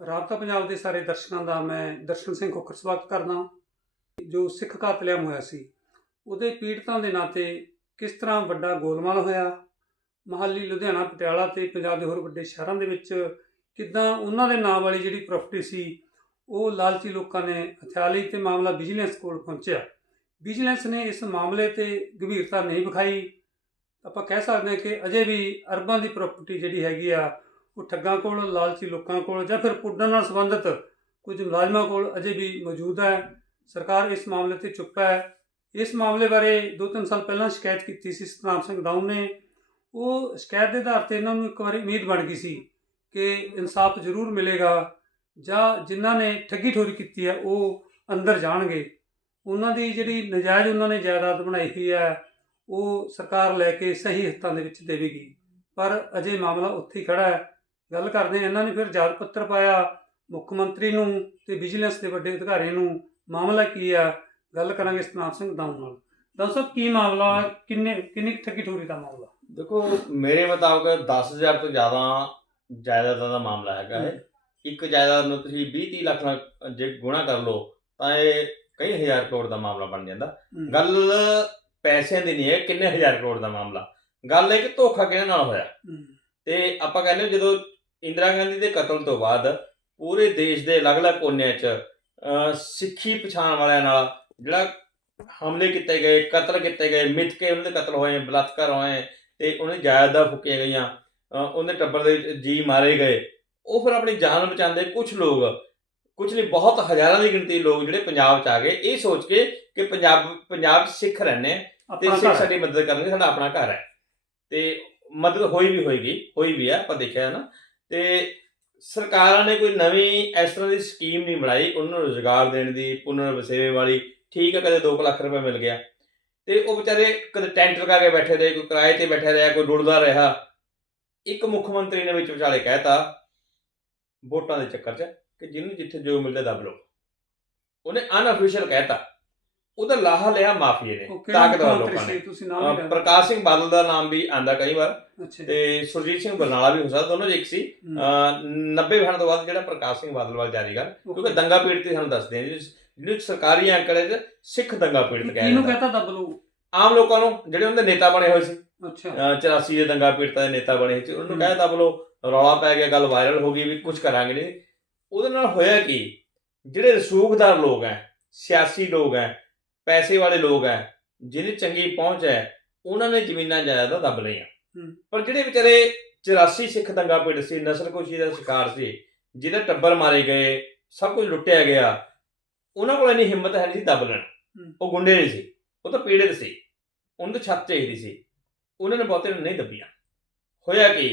ਰਾਬਤਾ ਪੰਜਾਬ ਦੇ ਸਾਰੇ ਦਰਸ਼ਕਾਂ ਦਾ ਮੈਂ ਦਰਸ਼ਨ ਸਿੰਘ ਖੋਖਰ ਸਵਾਗਤ ਕਰਦਾ ਜੋ ਸਿੱਖ ਕਾਤਲਿਆਮ ਹੋਇਆ ਸੀ, ਉਹਦੇ ਪੀੜਤਾਂ ਦੇ ਨਾਂ ਤੇ ਕਿਸ ਤਰ੍ਹਾਂ ਵੱਡਾ ਗੋਲਮਾਲ ਹੋਇਆ? ਮਹਾਲੀ, ਲੁਧਿਆਣਾ, ਪਟਿਆਲਾ ਤੇ ਪੰਜਾਬ ਦੇ ਹੋਰ ਵੱਡੇ ਸ਼ਹਿਰਾਂ ਦੇ ਵਿੱਚ ਕਿੱਦਾਂ ਉਹਨਾਂ ਦੇ ਨਾਂ ਵਾਲੀ ਜਿਹੜੀ ਪ੍ਰਾਪਰਟੀ ਸੀ, ਉਹ ਲਾਲਚੀ ਲੋਕਾਂ ਨੇ ਹਥਿਆ ਲਈ ਤੇ ਮਾਮਲਾ ਵਿਜੀਲੈਂਸ ਕੋਲ ਪਹੁੰਚਿਆ। ਵਿਜੀਲੈਂਸ ਨੇ ਇਸ ਮਾਮਲੇ ਤੇ ਗੰਭੀਰਤਾ ਨਹੀਂ ਵਿਖਾਈ। ਆਪਾਂ ਕਹਿ ਸਕਦੇ ਹਾਂ ਕਿ ਅਜੇ ਵੀ ਅਰਬਾਂ ਦੀ ਪ੍ਰਾਪਰਟੀ ਜਿਹੜੀ ਹੈਗੀ ਆ ਉਹ ਠੱਗਾਂ ਕੋਲ, ਲਾਲਚੀ ਲੋਕਾਂ ਕੋਲ ਜਾਂ ਫਿਰ ਪੁੱਡਣ ਨਾਲ ਸੰਬੰਧਿਤ ਕੁਝ ਮੁਲਾਜ਼ਮਾਂ ਕੋਲ ਅਜੇ ਵੀ ਮੌਜੂਦ ਹੈ। ਸਰਕਾਰ ਇਸ ਮਾਮਲੇ ਤੇ ਚੁੱਪ ਹੈ। ਇਸ ਮਾਮਲੇ ਬਾਰੇ 2-3 ਸਾਲ ਪਹਿਲਾਂ ਸ਼ਿਕਾਇਤ ਕੀਤੀ ਸੀ ਸਤਨਾਮ ਸਿੰਘ ਦਾਊ ਨੇ। ਉਹ ਸ਼ਿਕਾਇਤ ਦੇ ਆਧਾਰ ਤੇ ਇਹਨਾਂ ਨੂੰ ਇੱਕ ਵਾਰੀ ਉਮੀਦ ਬਣ ਗਈ ਸੀ ਕਿ ਇਨਸਾਫ ਜ਼ਰੂਰ ਮਿਲੇਗਾ ਜਾਂ ਜਿਨ੍ਹਾਂ ਨੇ ਠੱਗੀ ਠੋਰੀ ਕੀਤੀ ਹੈ ਉਹ ਅੰਦਰ ਜਾਣਗੇ। ਉਹਨਾਂ ਦੀ ਜਿਹੜੀ ਨਜਾਇਜ਼ ਉਹਨਾਂ ਨੇ ਜਾਇਦਾਦ ਬਣਾਈ ਹੋਈ ਹੈ, ਉਹ ਸਰਕਾਰ ਲੈ ਕੇ ਸਹੀ ਹਿੱਤਾਂ ਦੇ ਵਿੱਚ ਦੇਵੇਗੀ। ਪਰ ਅਜੇ ਮਾਮਲਾ ਉੱਥੇ ਹੀ ਖੜਾ ਹੈ। ਗੱਲ ਕਰਦੇ ਇਹਨਾਂ ਨੇ ਫਿਰ ਜਾਤ ਪੱਤਰ ਪਾਇਆ ਮੁੱਖ ਮੰਤਰੀ ਨੂੰ ਤੇ ਵਿਜੀਲੈਂਸ ਦੇ ਵੱਡੇ ਅਧਿਕਾਰੀਆਂ ਨੂੰ ਮਾਮਲਾ ਕੀ ਆ ਗੱਲ ਕਰਾਂਗੇ ਸਤਨਾਮ ਸਿੰਘ ਦਾਊ ਨਾਲ। ਦੱਸੋ ਕੀ ਮਾਮਲਾ ਕਿੰਨੇ ਕਿੰਨੀ ਠੱਗੀ ਠੋਰੀ ਦਾ ਮਾਮਲਾ? ਦੇਖੋ ਮੇਰੇ ਮੁਤਾਬਕ 10000 ਤੋਂ ਜ਼ਿਆਦਾ ਜਾਇਦਾਦਾਂ ਦਾ ਮਾਮਲਾ ਹੈਗਾ ਹੈ। ਇੱਕ ਜਾਇਦਾਦ ਨੂੰ ਤੁਸੀਂ 20 30 ਲੱਖ ਨਾਲ ਜੇ ਗੁਣਾ ਕਰ ਲਓ ਤਾਂ ਇਹ ਕਈ ਹਜ਼ਾਰ ਕਰੋੜ ਦਾ ਮਾਮਲਾ ਬਣ ਜਾਂਦਾ। ਗੱਲ ਪੈਸਿਆਂ ਦੀ ਨਹੀਂ ਹੈ ਕਿੰਨੇ ਹਜ਼ਾਰ ਕਰੋੜ ਦਾ ਮਾਮਲਾ। ਗੱਲ ਹੈ ਕਿ ਧੋਖਾ ਕਿਹਨਾਂ ਨਾਲ ਹੋਇਆ? ਤੇ ਆਪਾਂ ਕਹਿੰਦੇ ਜਦੋਂ ਇੰਦਰਾ ਗਾਂਧੀ ਦੇ ਕਤਲ ਤੋਂ ਬਾਅਦ ਪੂਰੇ ਦੇਸ਼ ਦੇ ਅਲੱਗ-ਅਲੱਗ ਕੋਨਿਆਂ 'ਚ ਸਿੱਖੀ ਪਛਾਣ ਵਾਲਿਆਂ ਨਾਲ ਜਿਹੜਾ ਹਮਲੇ ਕੀਤੇ ਗਏ ਕਤਲ ਕੀਤੇ ਗਏ ਮਿੱਥ ਕੇ ਉਹਨਾਂ ਦੇ ਕਤਲ ਹੋਏ ਬਲਾਤਕਾਰ ਹੋਏ ਤੇ ਉਹਨਾਂ ਦੀ ਜਾਇਦਾਦਾਂ ਫੁੱਕੀਆਂ ਗਈਆਂ ਉਹਦੇ ਟੱਬਰ ਦੇ ਜੀ ਮਾਰੇ ਗਏ। ਉਹ ਫਿਰ ਆਪਣੀ ਜਾਨ ਬਚਾਉਂਦੇ ਕੁਝ ਲੋਕ ਕੁਝ ਨਹੀਂ ਬਹੁਤ ਹਜ਼ਾਰਾਂ ਦੀ ਗਿਣਤੀ ਲੋਕ ਜਿਹੜੇ ਪੰਜਾਬ 'ਚ ਆ ਗਏ। ਇਹ ਸੋਚ ਕੇ ਕਿ ਪੰਜਾਬ ਪੰਜਾਬ ਸਿੱਖ ਰਹਿੰਦੇ ਆ ਤੇ ਸਿੱਖ। ਸਾਡੀ ਮਦਦ ਕਰਨਗੇ ਸਾਡਾ ਆਪਣਾ ਘਰ ਹੈ। ਤੇ ਮਦਦ ਹੋਈ ਵੀ ਹੋਏਗੀ ਹੋਈ ਵੀ ਹੈ ਆਪਾਂ ਦੇਖਿਆ ਹੈ ਨਾ। ਤੇ ਸਰਕਾਰਾਂ ਨੇ ਕੋਈ ਨਵੀਂ ਇਸ ਤਰ੍ਹਾਂ ਦੀ ਸਕੀਮ ਨਹੀਂ ਬਣਾਈ, ਉਹਨਾਂ ਨੂੰ ਰੋਜ਼ਗਾਰ ਦੇਣ ਦੀ ਪੁਨਰ ਵਸੇਵੇ ਵਾਲੀ, ਠੀਕ ਹੈ ਕਦੇ 2 ਲੱਖ ਰੁਪਏ ਮਿਲ ਗਿਆ। ਤੇ ਉਹ ਵਿਚਾਰੇ ਕਦੇ ਟੈਂਟ ਲਗਾ ਕੇ ਬੈਠੇ ਰਹੇ, ਕੋਈ ਕਿਰਾਏ ਤੇ ਬੈਠਾ ਰਿਹਾ, ਕੋਈ ਰੁਲਦਾ ਰਿਹਾ। ਇੱਕ ਮੁੱਖ ਮੰਤਰੀ ਨੇ ਵਿੱਚ ਵਿਚਾਲੇ ਕਹਿਤਾ ਵੋਟਾਂ ਦੇ ਚੱਕਰ 'ਚ ਕਿ ਜਿਹਨੂੰ ਜਿੱਥੇ ਜੋ ਮਿਲਦਾ ਦੱਬ ਲਓ। ਉਹਨੇ ਅਨਅਫੀਸ਼ੀਅਲ ਕਹਿਤਾ ਉਹਦਾ ਲਾਹਾ ਲਿਆ ਮਾਫੀਏ ਨੇ ਉਹ ਕਿਹੜਾ ਤਾਕਤਵਰ ਮੁੱਖ ਮੰਤਰੀ ਲੋਕਾਂ ਨੇ। ਤੁਸੀਂ ਨਾਮ ਅਹ ਹੀ ਲੈ ਪ੍ਰਕਾਸ਼ ਸਿੰਘ ਬਾਦਲ ਦਾ ਨਾਮ ਵੀ ਆਂਦਾ ਕਈ ਵਾਰ। ਅੱਛਾ। ਤੇ ਸੁਰਜੀਤ ਸਿੰਘ ਬਰਨਾਲਾ ਵੀ ਹੋ ਸਕਦਾ ਦੋਨੋਂ 'ਚ ਇੱਕ ਸੀ। ਹਮ, ਅਹ 90 ਵਹਿਣ ਤੋਂ ਬਾਅਦ ਜਿਹੜਾ ਪ੍ਰਕਾਸ਼ ਸਿੰਘ ਬਾਦਲ ਵੱਲ ਜਾਰੀ ਕਰ ਕਿਉਂਕਿ ਦੰਗਾ ਪੀੜਤ ਹੀ ਸਾਨੂੰ ਦੱਸਦੇ ਨੇ ਜਿਹਨੂੰ ਸਰਕਾਰੀ ਅੰਕੜੇ 'ਚ ਸਿੱਖ ਦੰਗਾ ਪੀੜਤ ਕਿਹਾ ਕਿਹਨੂੰ ਜਾਂਦਾ ਕਹਤਾ ਦੱਬ ਲਓ ਆਮ ਲੋਕਾਂ ਨੂੰ ਜਿਹੜੇ ਉਹਦੇ ਨੇਤਾ ਬਣੇ ਹੋਏ ਸੀ। ਅੱਛਾ। ਅਹ 84 ਦੇ ਦੰਗਾ ਪੀੜਤਾਂ ਦੇ ਨੇਤਾ ਬਣੇ ਸੀ ਉਹਨੂੰ ਹਮ। ਕਹਿ ਦਬ ਲੋ ਰੌਲਾ ਪੈ ਗਿਆ ਗੱਲ ਵਾਇਰਲ ਹੋ ਗਈ ਵੀ ਕੁਝ ਕਰਾਂਗੇ ਨਹੀਂ। ਉਹਦੇ ਨਾਲ ਹੋਇਆ ਕੀ? ਜਿਹੜੇ ਰਸੂਖਦਾਰ ਲੋਕ ਹੈ ਸਿਆਸੀ ਲੋਕ ਹੈ ਪੈਸੇ ਵਾਲੇ ਲੋਕ ਹੈ ਜਿਹਨੇ ਚੰਗੀ ਪਹੁੰਚ ਹੈ ਉਹਨਾਂ ਨੇ ਜ਼ਮੀਨਾਂ ਜਾਇਦਾਦਾਂ ਦੱਬ ਲਈਆਂ। ਪਰ ਜਿਹੜੇ ਵਿਚਾਰੇ 84 ਸਿੱਖ ਦੰਗਾ ਪੀੜਤ ਸੀ ਨਸਲਕੁਸ਼ੀ ਦਾ ਸ਼ਿਕਾਰ ਸੀ ਜਿਹਦੇ ਟੱਬਰ ਮਾਰੇ ਗਏ ਸਭ ਕੁਝ ਲੁੱਟਿਆ ਗਿਆ ਉਹਨਾਂ ਕੋਲ ਇੰਨੀ ਹਿੰਮਤ ਹੈ ਨਹੀਂ ਸੀ ਦੱਬ ਲੈਣ। ਉਹ ਗੁੰਡੇ ਨਹੀਂ ਸੀ ਉਹ ਤਾਂ ਪੀੜਤ ਸੀ ਉਹਨਾਂ ਤੋਂ ਛੱਤ ਚਾਹੀਦੀ ਸੀ। ਉਹਨਾਂ ਨੇ ਬਹੁਤੇ ਨਹੀਂ ਦੱਬੀਆਂ। ਹੋਇਆ ਕੀ?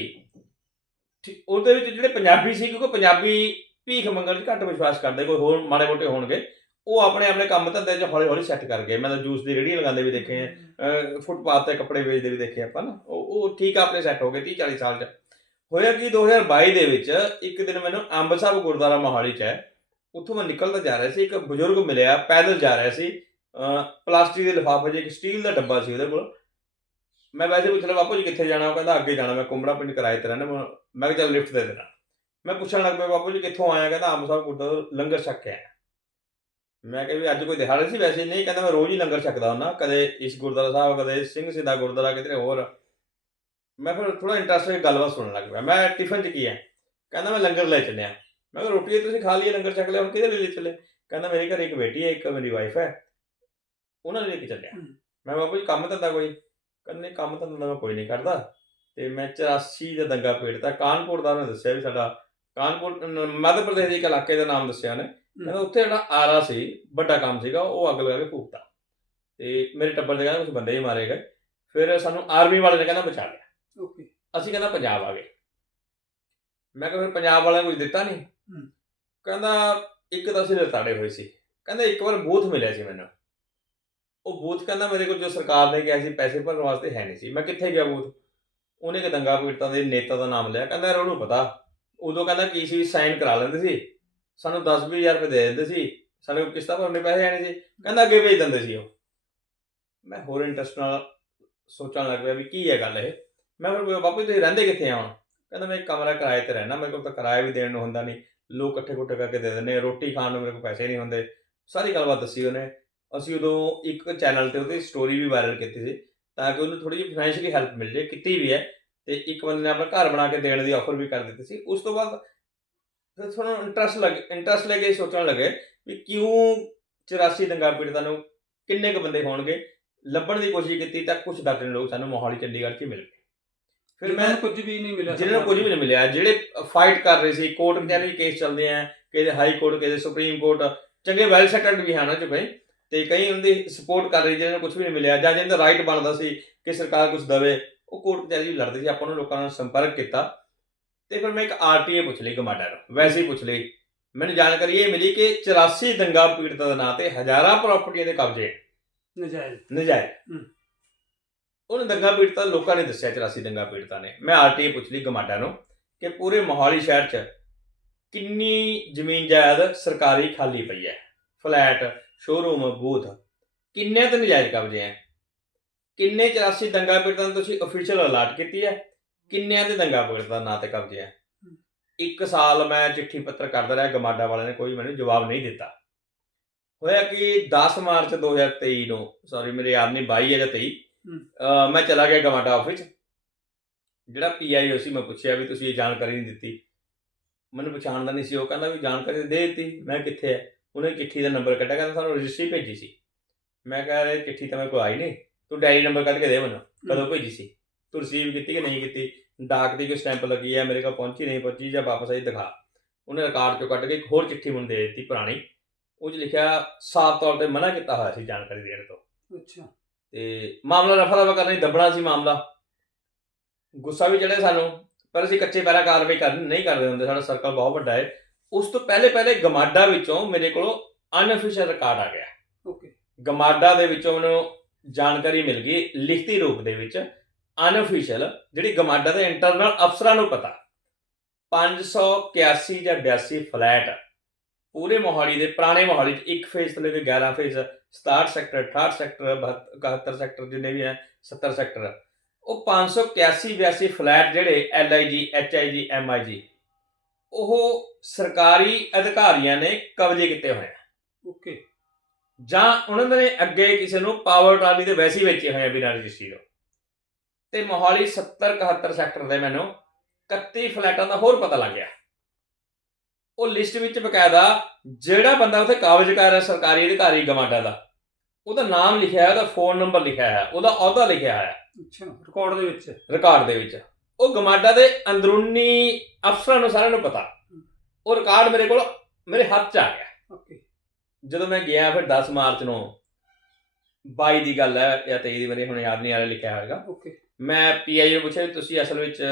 ਉਹਦੇ ਵਿੱਚ ਜਿਹੜੇ ਪੰਜਾਬੀ ਸੀ ਕਿਉਂਕਿ ਪੰਜਾਬੀ ਭੀਖ ਮੰਗਣ 'ਚ ਘੱਟ ਵਿਸ਼ਵਾਸ ਕਰਦੇ ਕੋਈ ਹੋਰ ਮਾੜੇ ਮੋਟੇ ਹੋਣਗੇ ਉਹ ਆਪਣੇ ਆਪਣੇ ਕੰਮ ਧੰਦੇ 'ਚ ਹੌਲੀ ਹੌਲੀ ਸੈੱਟ ਕਰ ਗਏ। ਮੈਂ ਤਾਂ ਜੂਸ ਦੀ ਰੇਹੜੀ ਲਗਾਉਂਦੇ ਵੀ ਦੇਖੇ ਆ ਫੁੱਟਪਾਥ ਤੇ ਕੱਪੜੇ ਵੇਚਦੇ ਵੀ ਦੇਖੇ ਆਪਾਂ ਨਾ। ਉਹ ਉਹ ਠੀਕ ਆਪਣੇ ਸੈੱਟ ਹੋ ਗਏ 30 40 ਸਾਲ 'ਚ। ਹੋਇਆ ਕੀ 2022 ਦੇ ਵਿੱਚ ਇੱਕ ਦਿਨ ਮੈਨੂੰ ਅੰਬ ਸਾਹਿਬ ਗੁਰਦੁਆਰਾ ਮੋਹਾਲੀ 'ਚ ਹੈ। ਉੱਥੋਂ ਮੈਂ ਨਿਕਲਦਾ ਜਾ ਰਿਹਾ ਸੀ ਇੱਕ ਬਜ਼ੁਰਗ ਮਿਲਿਆ ਪੈਦਲ ਜਾ ਰਿਹਾ ਸੀ। ਪਲਾਸਟਿਕ ਦੇ ਲਿਫਾਫੇ 'ਚ ਇੱਕ ਸਟੀਲ ਦਾ ਡੱਬਾ ਸੀ ਉਹਦੇ ਕੋਲ। ਮੈਂ ਵੈਸੇ ਪੁੱਛ ਲਿਆ ਬਾਪੂ ਜੀ ਕਿੱਥੇ ਜਾਣਾ? ਉਹ ਕਹਿੰਦਾ ਅੱਗੇ ਜਾਣਾ ਮੈਂ ਕੁੰਬੜਾ ਪਿੰਡ ਕਿਰਾਏ ਤੇ ਰਹਿਣਾ ਮੈਂ ਮੈਂ ਕਿਹਾ ਚੱਲ ਲਿਫਟ ਦੇ ਦੇਣਾ। ਮੈਂ ਪੁੱਛਣ ਲੱਗ ਪਿਆ ਬਾਪੂ ਜੀ ਕਿੱਥੋਂ ਆਇਆ? ਕਹਿੰਦਾ ਅੰਬ ਸਾਹਿਬ ਗੁਰਦੁਆਰਾ ਲੰਗਰ ਛਕ ਕੇ ਆਇਆ। ਮੈਂ ਕਿਹਾ ਵੀ ਅੱਜ ਕੋਈ ਦਿਹਾੜੇ ਸੀ ਵੈਸੇ ਨਹੀਂ ਕਹਿੰਦਾ ਮੈਂ ਰੋਜ਼ ਹੀ ਲੰਗਰ ਛਕਦਾ ਹੁੰਦਾ ਕਦੇ ਇਸ ਗੁਰਦੁਆਰਾ ਸਾਹਿਬ ਕਦੇ ਸਿੰਘ ਸਿੱਧਾ ਗੁਰਦੁਆਰਾ ਕਿਤੇ ਹੋਰ। ਮੈਂ ਫਿਰ ਥੋੜਾ ਇੰਟਰਸਟ ਵਿੱਚ ਗੱਲਬਾਤ ਸੁਣਨ ਲੱਗ ਪਿਆ। ਮੈਂ ਟਿਫਨ 'ਚ ਕੀ ਹੈ? ਕਹਿੰਦਾ ਮੈਂ ਲੰਗਰ ਲੈ ਚੱਲਿਆ। ਮੈਂ ਕਿਹਾ ਰੋਟੀ ਤੁਸੀਂ ਖਾ ਲਈ ਲੰਗਰ ਛਕ ਲਿਆ ਹੁਣ ਕਿਹਦੇ ਲਈ ਲੈ ਚੱਲੇ? ਕਹਿੰਦਾ ਮੇਰੇ ਘਰ ਇੱਕ ਬੇਟੀ ਹੈ ਇੱਕ ਮੇਰੀ ਵਾਈਫ ਹੈ। ਉਹਨਾਂ ਨੇ ਲੈ ਕੇ ਚੱਲਿਆ। ਮੈਂ ਬਾਪੂ ਜੀ ਕੰਮ ਧੰਦਾ ਕੋਈ? ਕਹਿੰਦੇ ਕੰਮ ਧੰਦਾ ਮੈਂ ਕੋਈ ਨਹੀਂ ਕਰਦਾ। ਤੇ ਮੈਂ 84 ਦਾ ਦੰਗਾ ਪੀੜਤਾ। ਕਾਨਪੁਰ ਦਾ ਉਹਨੇ ਦੱਸਿਆ ਵੀ ਸਾਡਾ ਕਾਨਪੁਰ ਨ- ਮੱਧ ਪ੍ਰਦੇਸ਼ ਦੇ ਇੱਕ ਇਲਾਕੇ ਦਾ ਨਾਮ ਦੱਸਿਆ ਉਹਨੇ। ਕਹਿੰਦਾ ਉੱਥੇ ਜਿਹੜਾ ਆਰਾ ਸੀ ਵੱਡਾ ਕੰਮ ਸੀਗਾ ਉਹ ਅੱਗ ਲਗਾ ਕੇ ਫੂਕਤਾ। ਤੇ ਮੇਰੇ ਟੱਬਰ ਦੇ ਕਹਿੰਦਾ ਕੁਝ ਬੰਦੇ ਹੀ ਮਾਰੇ ਗਏ। ਫਿਰ ਸਾਨੂੰ ਆਰਮੀ ਵਾਲੇ ਨੇ ਕਹਿੰਦਾ ਬਚਾ ਲਿਆ। ਓਕੇ। ਅਸੀਂ ਕਹਿੰਦਾ ਪੰਜਾਬ ਆ ਗਏ। ਮੈਂ ਕਿਹਾ ਫਿਰ ਪੰਜਾਬ ਵਾਲਿਆਂ ਨੂੰ ਕੁਝ ਦਿੱਤਾ ਨਹੀਂ। ਕਹਿੰਦਾ ਇੱਕ ਤਾਂ ਅਸੀਂ ਲਤਾੜੇ ਹੋਏ ਸੀ। ਕਹਿੰਦਾ ਇੱਕ ਵਾਰ ਬੂਥ ਮਿਲਿਆ ਸੀ ਮੈਨੂੰ। ਉਹ ਬੂਥ ਕਹਿੰਦਾ ਮੇਰੇ ਕੋਲ ਜੋ ਸਰਕਾਰ ਨੇ ਕਿਹਾ ਸੀ ਪੈਸੇ ਭਰਨ ਵਾਸਤੇ ਹੈ ਨਹੀਂ ਸੀ। ਮੈਂ ਕਿੱਥੇ ਗਿਆ ਬੂਥ? ਉਹਨੇ ਕਿ ਦੰਗਾ ਪੀੜਤਾਂ ਦੇ ਨੇਤਾ ਦਾ ਨਾਮ ਲਿਆ। ਕਹਿੰਦਾ ਯਾਰ ਉਹਨੂੰ ਪਤਾ। ਉਦੋਂ ਕਹਿੰਦਾ ਕੀ ਸੀ ਸਾਈਨ ਕਰਾ ਲੈਂਦੇ ਸੀ। ਸਾਨੂੰ 10-20000 ਰੁਪਏ ਦੇ ਦਿੰਦੇ ਸੀ, ਸਾਡੇ ਕੋਲ ਕਿਸ਼ਤਾਂ ਭਰਨੇ ਪੈਸੇ ਆਣੇ ਸੀ। ਕਹਿੰਦਾ ਅੱਗੇ ਵੇਚ ਦਿੰਦੇ ਸੀ ਉਹ। ਮੈਂ ਹੋਰ ਇੰਟਰਸਟ ਨਾਲ ਸੋਚਣ ਲੱਗ ਪਿਆ ਵੀ ਕੀ ਹੈ ਗੱਲ ਇਹ। ਮੈਂ ਫਿਰ ਬਾਪੂ ਜੀ, ਤੁਸੀਂ ਰਹਿੰਦੇ ਕਿੱਥੇ ਆ ਹੁਣ? ਕਹਿੰਦਾ, ਮੈਂ ਇੱਕ ਕਮਰਾ ਕਿਰਾਏ ਤੇ ਰਹਿਣਾ ਮੇਰੇ ਕੋਲ ਤਾਂ ਕਿਰਾਇਆ ਵੀ ਦੇਣ ਨੂੰ ਹੁੰਦਾ ਨਹੀਂ ਲੋਕ ਇਕੱਠੇ ਕੁੱਟੇ ਕਰਕੇ ਦੇ ਦਿੰਦੇ ਰੋਟੀ ਖਾਣ ਨੂੰ ਮੇਰੇ ਕੋਲ ਪੈਸੇ ਨਹੀਂ ਹੁੰਦੇ। ਸਾਰੀ ਗੱਲਬਾਤ ਦੱਸੀ ਉਹਨੇ। ਅਸੀਂ ਉਦੋਂ ਇੱਕ ਚੈਨਲ ਤੇ ਉਹਦੀ ਸਟੋਰੀ ਵੀ ਵਾਇਰਲ ਕੀਤੀ ਸੀ, ਤਾਂ ਕਿ ਉਹਨੂੰ ਥੋੜੀ ਜਿਹੀ ਫਾਈਨੈਂਸ਼ੀਅਲੀ ਹੈਲਪ ਮਿਲ ਜੇ, ਕੀਤੀ ਵੀ ਹੈ। ਤੇ ਇੱਕ ਬੰਦੇ ਨੇ ਆਪਣਾ ਘਰ ਬਣਾ ਕੇ ਦੇਣ ਦੀ ਆਫਰ ਵੀ ਕਰ ਦਿੱਤੀ ਸੀ। ਉਸ ਤੋਂ ਬਾਅਦ ਫਿਰ ਤੁਹਾਨੂੰ ਇੰਟਰਸਟ ਲੱਗ ਇੰਟਰਸਟ ਲੈ ਕੇ ਸੋਚਣ ਲੱਗੇ ਵੀ ਕਿਉਂ 84 ਦੰਗਾ ਪੀੜਤਾਂ ਨੂੰ ਕਿੰਨੇ ਕੁ ਬੰਦੇ ਹੋਣਗੇ? ਲੱਭਣ ਦੀ ਕੋਸ਼ਿਸ਼ ਕੀਤੀ ਤਾਂ ਕੁਝ ਦਰਜਨ ਲੋਕ ਸਾਨੂੰ ਮੋਹਾਲੀ ਚੰਡੀਗੜ੍ਹ 'ਚ ਮਿਲ ਗਏ। ਫਿਰ ਮੈਂ ਕੁਝ ਵੀ ਨਹੀਂ ਮਿਲਿਆ ਜਿਹਨਾਂ ਨੂੰ ਕੁਝ ਵੀ ਨਹੀਂ ਮਿਲਿਆ ਜਿਹੜੇ ਫਾਈਟ ਕਰ ਰਹੇ ਸੀ ਕੋਰਟ ਕਚਹਿਰੀ ਕੇਸ ਚੱਲਦੇ ਆ ਕਿਹਦੇ ਹਾਈ ਕੋਰਟ ਕਿਹਦੇ ਸੁਪਰੀਮ ਕੋਰਟ ਚੰਗੇ ਵੈਲ ਸੈਟਲਡ ਵੀ ਹਨ ਚੁੱਕੇ ਤੇ ਕਈ ਉਹਦੀ ਸਪੋਰਟ ਕਰ ਰਹੇ ਜਿਹਨਾਂ ਨੂੰ ਕੁਝ ਵੀ ਨਹੀਂ ਮਿਲਿਆ ਜਾਂ ਜਿਹਨਾਂ ਦਾ ਰਾਈਟ ਬਣਦਾ ਸੀ ਕਿ ਸਰਕਾਰ ਕੁਝ ਦਵੇ ਉਹ ਕੋਰਟ ਕਚਹਿਰੀ ਵੀ ਲੜਦੇ ਸੀ ਆਪਾਂ ਨੂੰ ਲੋਕਾਂ ਨਾਲ ਸੰਪਰਕ ਕੀਤਾ। ਤੇ ਫਿਰ ਮੈਂ ਇੱਕ ਆਰਟੀਏ ਪੁੱਛ ਲਈ ਗਮਾਡਾ ਨੂੰ ਵੈਸੇ ਹੀ ਪੁੱਛ ਲਈ। ਮੈਨੂੰ ਜਾਣਕਾਰੀ ਇਹ ਮਿਲੀ ਕਿ 84 ਦੰਗਾ ਪੀੜਤਾਂ ਦੇ ਨਾਂ ਤੇ ਹਜ਼ਾਰਾਂ ਪ੍ਰਾਪਰਟੀਆਂ ਦੇ ਕਬਜ਼ੇ ਨਜਾਇਜ਼। ਨਜਾਇਜ਼। ਉਹਨੇ ਦੰਗਾ ਪੀੜਤਾਂ ਲੋਕਾਂ ਨੇ ਦੱਸਿਆ 84 ਦੰਗਾ ਪੀੜਤਾਂ ਨੇ। ਮੈਂ ਆਰਟੀਏ ਪੁੱਛ ਲਈ ਗਮਾਡਾ ਨੂੰ ਕਿ ਪੂਰੇ ਮੋਹਾਲੀ ਸ਼ਹਿਰ 'ਚ ਕਿੰਨੀ ਜ਼ਮੀਨ ਜਾਇਦਾਦ ਸਰਕਾਰੀ ਖਾਲੀ ਪਈ ਹੈ? ਫਲੈਟ ਸ਼ੋਰੂਮ ਬੂਥ ਕਿੰਨੇ ਤੇ ਨਜਾਇਜ਼ ਕਬਜ਼ੇ ਹੈ? ਕਿੰਨੇ 84 ਦੰਗਾ ਪੀੜਤਾਂ ਨੂੰ ਤੁਸੀਂ ਅਫੀਸ਼ੀਅਲ ਅਲਾਟ ਕੀਤੀ ਹੈ? ਕਿੰਨਿਆਂ ਦੇ ਦੰਗਾ ਪੀੜਤਾਂ ਨਾਂ ਤੇ ਕਬਜ਼ੇ ਹੈ। ਇੱਕ ਸਾਲ ਮੈਂ ਚਿੱਠੀ ਪੱਤਰ ਕਰਦਾ ਰਿਹਾ ਗਮਾਡਾ ਵਾਲਿਆਂ ਨੇ ਕੋਈ ਮੈਨੂੰ ਜਵਾਬ ਨਹੀਂ ਦਿੱਤਾ। ਹੋਇਆ ਕਿ 10 ਮਾਰਚ 2023 ਨੂੰ ਸੌਰੀ ਮੇਰੇ ਯਾਦ ਨਹੀਂ 22 ਹੈ ਜਾਂ 23 ਹੂੰ। ਅਹ ਮੈਂ ਚਲਾ ਗਿਆ ਗਮਾਡਾ ਆਫਿਸ ਜਿਹੜਾ ਪੀਆਈਓ ਸੀ ਮੈਂ ਪੁੱਛਿਆ ਵੀ ਤੁਸੀਂ ਇਹ ਜਾਣਕਾਰੀ ਨਹੀਂ ਦਿੱਤੀ। ਮੈਨੂੰ ਪਛਾਣਦਾ ਨਹੀਂ ਸੀ ਉਹ ਕਹਿੰਦਾ ਵੀ ਜਾਣਕਾਰੀ ਦੇ ਦਿੱਤੀ ਮੈਂ ਕਿੱਥੇ ਹੈ ਉਹਨੇ ਚਿੱਠੀ ਦਾ ਨੰਬਰ ਕੱਢਿਆ ਕਹਿੰਦਾ ਤੁਹਾਨੂੰ ਰਜਿਸਟਰੀ ਭੇਜੀ ਸੀ। ਮੈਂ ਕਿਹਾ ਰੇ ਚਿੱਠੀ ਤਾਂ ਮੇਰੇ ਕੋਲ ਆਈ ਨਹੀਂ। ਤੂੰ ਡਾਇਰੀ ਨੰਬਰ ਕੱਢ ਕੇ ਦੇ ਮੈਨੂੰ ਕਦੋਂ ਭੇਜੀ ਸੀ? ਤੂੰ ਰਿਸੀਵ ਕੀਤੀ ਕਿ ਨਹੀਂ ਕੀਤੀ? ਡਾਕ ਦੀ ਕੋਈ ਸਟੈਂਪ ਲੱਗੀ ਹੈ ਮੇਰੇ ਕੋਲ ਪਹੁੰਚੀ ਨਹੀਂ ਪਹੁੰਚੀ ਜਾਂ ਵਾਪਸ ਆਈ ਦਿਖਾ। ਉਹਨੇ ਰਿਕਾਰਡ ਚੋਂ ਕੱਢ ਕੇ ਇੱਕ ਹੋਰ ਚਿੱਠੀ ਮੈਨੂੰ ਦੇ ਦਿੱਤੀ ਪੁਰਾਣੀ। ਉਹ 'ਚ ਲਿਖਿਆ ਸਾਫ਼ ਤੌਰ ਤੇ ਮਨਾ ਕੀਤਾ ਹੋਇਆ ਸੀ ਜਾਣਕਾਰੀ ਦੇਣ ਤੋਂ। ਅੱਛਾ। ਤੇ ਮਾਮਲਾ ਰਫਾ ਦਫਾ ਕਰਨਾ ਦੱਬਣਾ ਸੀ ਮਾਮਲਾ। ਗੁੱਸਾ ਵੀ ਚੜਿਆ ਸਾਨੂੰ ਪਰ ਅਸੀਂ ਕੱਚੇ ਪੈਰਾ ਕਾਰਵਾਈ ਕਰ ਨਹੀਂ ਕਰਦੇ ਹੁੰਦੇ। ਸਾਡਾ ਸਰਕਲ ਬਹੁਤ ਵੱਡਾ ਹੈ। ਉਸ ਤੋਂ ਪਹਿਲੇ ਪਹਿਲੇ ਗਮਾਡਾ ਵਿੱਚੋਂ ਮੇਰੇ ਕੋਲੋਂ ਅਨਅਫੀਸ਼ੀਅਲ ਰਿਕਾਰਡ ਆ ਗਿਆ। ਓਕੇ ਗਮਾਡਾ ਦੇ ਵਿੱਚੋਂ ਮੈਨੂੰ ਜਾਣਕਾਰੀ ਮਿਲ ਗਈ ਲਿਖਤੀ ਰੂਪ ਦੇ ਵਿੱਚ। ਅਨਅਫੀਸ਼ੀਅਲ ਜਿਹੜੀ ਗਮਾਡਾ ਦੇ ਇੰਟਰਨਲ ਅਫਸਰਾਂ ਨੂੰ ਪਤਾ। 581 ਜਾਂ 82 ਫਲੈਟ। ਪੂਰੇ ਮੋਹਾਲੀ ਦੇ ਪੁਰਾਣੇ ਮੋਹਾਲੀ 'ਚ ਇੱਕ ਫੇਜ਼ ਤੋਂ ਲੈ ਕੇ 11 ਫੇਜ਼ 67 ਸੈਕਟਰ 68 ਸੈਕਟਰ 71 ਸੈਕਟਰ ਜਿੰਨੇ ਵੀ ਹੈ 70 ਸੈਕਟਰ ਉਹ 581 82 ਫਲੈਟ ਜਿਹੜੇ LIG HIG MIG ਉਹ ਸਰਕਾਰੀ ਅਧਿਕਾਰੀਆਂ ਨੇ ਕਬਜ਼ੇ ਕੀਤੇ ਹੋਏ ਆ। ਓਕੇ ਜਾਂ ਉਹਨਾਂ ਨੇ ਅੱਗੇ ਕਿਸੇ ਨੂੰ ਪਾਵਰ ਟਰਾਲੀ ਦੇ ਵੈਸੇ ਵੇਚੇ ਹੋਏ ਆ ਬਿਨਾਂ ਰਜਿਸਟਰੀ ਤੋਂ। ਤੇ ਮੋਹਾਲੀ 70 71 ਸੈਕਟਰ ਦੇ ਮੈਨੂੰ 31 ਫਲੈਟਾਂ ਦਾ ਹੋਰ ਪਤਾ ਲੱਗ ਗਿਆ। ਉਹ ਲਿਸਟ ਵਿੱਚ ਬਕਾਇਦਾ ਜਿਹੜਾ ਬੰਦਾ ਉੱਥੇ ਕਾਬਜ਼ ਕਰ ਰਿਹਾ ਸਰਕਾਰੀ ਅਧਿਕਾਰੀ ਗਮਾਡਾ ਦਾ ਉਹਦਾ ਨਾਮ ਲਿਖਿਆ ਹੈ ਉਹਦਾ ਫੋਨ ਨੰਬਰ ਲਿਖਿਆ ਹੈ ਉਹਦਾ ਅਹੁਦਾ ਲਿਖਿਆ ਹੈ। ਅੱਛਾ ਰਿਕਾਰਡ ਦੇ ਵਿੱਚ। ਰਿਕਾਰਡ ਦੇ ਵਿੱਚ। ਉਹ ਗਮਾਡਾ ਦੇ ਅੰਦਰੂਨੀ ਅਫਸਰਾਂ ਨੂੰ ਸਾਰਿਆਂ ਨੂੰ ਪਤਾ। ਉਹ ਰਿਕਾਰਡ ਮੇਰੇ ਕੋਲ ਮੇਰੇ ਹੱਥ 'ਚ ਆ ਗਿਆ। ਓਕੇ। ਜਦੋਂ ਮੈਂ ਗਿਆ ਫਿਰ 10 ਮਾਰਚ ਨੂੰ 22 ਦੀ ਗੱਲ ਹੈ ਜਾਂ 23 ਦੀ ਮੇਰੇ ਹੁਣ ਯਾਦ ਨਹੀਂ ਆ ਰਿਹਾ ਲਿਖਿਆ ਹੋਵੇਗਾ ਓਕੇ ਮੈਂ ਪੀਆਈ ਨੂੰ ਪੁੱਛਿਆ ਵੀ ਤੁਸੀਂ ਅਸਲ ਵਿੱਚ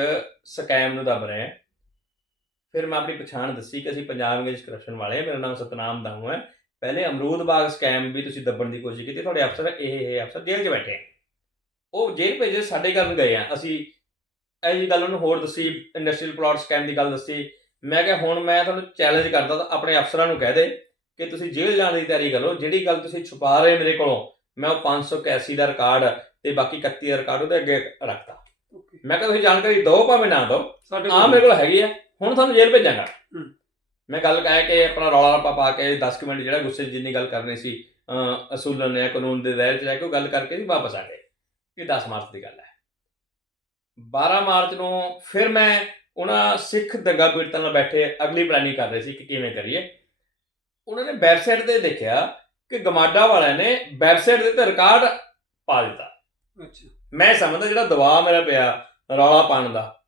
ਸਕੈਮ ਨੂੰ ਦੱਬ ਰਹੇ ਹੈ। ਫਿਰ ਮੈਂ ਆਪਣੀ ਪਛਾਣ ਦੱਸੀ ਕਿ ਅਸੀਂ ਪੰਜਾਬ ਇੰਗਲਿਸ਼ ਕਰਪਸ਼ਨ ਵਾਲੇ ਹਾਂ ਮੇਰਾ ਨਾਮ ਸਤਨਾਮ ਦਾਹੂ ਹੈ। ਪਹਿਲੇ ਅਮਰੂਦ ਬਾਗ ਸਕੈਮ ਵੀ ਤੁਸੀਂ ਦੱਬਣ ਦੀ ਕੋਸ਼ਿਸ਼ ਕੀਤੀ ਤੁਹਾਡੇ ਅਫਸਰ ਇਹ ਇਹ ਅਫਸਰ ਜੇਲ੍ਹ 'ਚ ਬੈਠੇ ਆ। ਉਹ ਜੇਲ੍ਹ ਭੇਜੇ ਸਾਡੇ ਕਰਨ ਗਏ ਆ। ਅਸੀਂ ਇਹ ਜੀ ਗੱਲ ਉਹਨੂੰ ਹੋਰ ਦੱਸੀ ਇੰਡਸਟਰੀਅਲ ਪਲਾਟ ਸਕੈਮ ਦੀ ਗੱਲ ਦੱਸੀ। ਮੈਂ ਕਿਹਾ ਹੁਣ ਮੈਂ ਤੁਹਾਨੂੰ ਚੈਲੰਜ ਕਰਦਾ ਤਾਂ ਆਪਣੇ ਅਫਸਰਾਂ ਨੂੰ ਕਹਿ ਦੇ ਕਿ ਤੁਸੀਂ ਜੇਲ੍ਹ ਜਾਣ ਦੀ ਤਿਆਰੀ ਕਰੋ ਜਿਹੜੀ ਗੱਲ ਤੁਸੀਂ ਛੁਪਾ ਰਹੇ ਮੇਰੇ ਕੋਲੋਂ ਮੈਂ ਉਹ 581 ਦਾ ਰਿਕਾਰਡ ਤੇ ਬਾਕੀ 31 ਦਾ ਰਿਕਾਰਡ ਉਹਦੇ ਅੱਗੇ ਰੱਖਤਾ। ਮੈਂ ਕਿਹਾ ਤੁਸੀਂ ਜਾਣਕਾਰੀ ਦਿਓ ਭਾਵੇਂ ਨਾ ਦਿਓ। ਆ ਮੇਰੇ ਕੋਲ ਹੈਗੀ ਆ। ਹੁਣ ਤੁਹਾਨੂੰ ਜੇਲ੍ਹ ਭੇਜਾਂਗਾ। ਮੈਂ ਗੱਲ ਕਹਿ ਕੇ ਆਪਣਾ ਰੌਲਾ ਰੱਪਾ ਪਾ ਕੇ 10 ਕੁ ਮਿੰਟ ਜਿਹੜਾ ਗੁੱਸੇ 'ਚ ਜਿੰਨੀ ਗੱਲ ਕਰਨੀ ਸੀ ਅਸੂਲਨ ਨੇ ਕਾਨੂੰਨ ਦੇ ਦਾਇਰੇ 'ਚ ਲੈ ਕੇ ਉਹ ਗੱਲ ਕਰਕੇ ਵੀ ਵਾਪਸ ਆ ਗਏ। ਇਹ 10 ਮਾਰਚ ਦੀ ਗੱਲ ਹੈ। 12 ਮਾਰਚ ਨੂੰ ਫਿਰ ਮੈਂ ਉਹਨਾਂ ਸਿੱਖ ਦੰਗਾ ਪੀੜਤਾਂ ਨਾਲ ਬੈਠੇ ਅਗਲੀ ਪਲੈਨਿੰਗ ਕਰ ਰਹੇ ਸੀ ਕਿ ਕਿਵੇਂ ਕਰੀਏ। ਉਹਨਾਂ ਨੇ ਵੈਬਸਾਈਟ ਤੇ ਦੇਖਿਆ ਕਿ ਗਮਾਡਾ ਵਾਲਿਆਂ ਨੇ ਵੈਬਸਾਈਟ ਦੇ ਤੇ ਰਿਕਾਰਡ ਪਾ ਦਿੱਤਾ। ਅੱਛਾ। ਮੈਂ ਸਮਝਦਾ ਜਿਹੜਾ ਦਬਾਅ ਮੇਰਾ ਪਿਆ ਰੌਲਾ ਪਾਉਣ ਦਾ